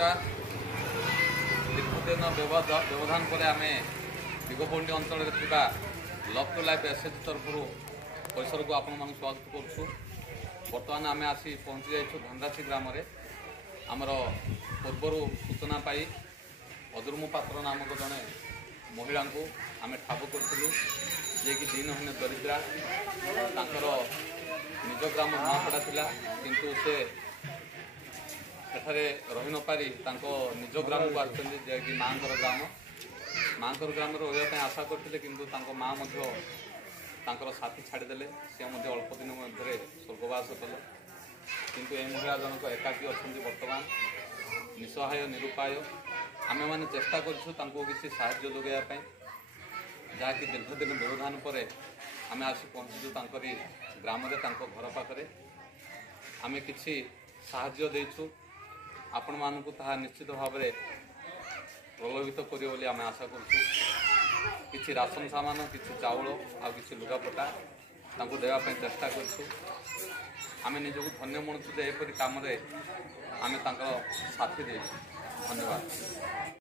नमस्कार। दीर्घदिन व्यवधान पर आम दिगपंडी अंचल लव टू लाइफ एसएच तरफ परिसर को आपण मान स्वागत करुँ। बर्तमान आम आसी पहुँची जाइछु धनराशि ग्राम आमर पूर्वर सूचना पाई अदुर्मु पात्र नामक जड़े महिला को आम ठाब करूँ जे कि दिन हमें दरिद्रा तांकर निज ग्राम नुआपड़ा थिला किंतु से सेठारे रही न पारी निज ग्राम को आसछन्ती जे कि मांकर ग्राम रही आशा करते किंतु माँ तांकर साथी छाड़देले सी अल्प दिन मध्य स्वर्गवास कले किंतु ए महिला जनक एकाकी अच्छा बर्तमान निसहाय निरुपाय आमे माने चेष्टा करूँ किसी साहाय्य जोगाइवाई जहाँकि दीर्घदिन व्यवधान पर आम आसी पहुँचू ग्राम घर पाखे आम किसी साहाय्य देचु आपण मानकु ताहा निश्चित भाव में प्रलोभित करियो बोली आम आशा करूँ। किसी राशन सामान किसी चाउल आ किसी लुगापटा तांको देवाई चेष्टा करूँ। आम निजक धन्य मणुचु जे एपरी काम आम साथी दे। धन्यवाद।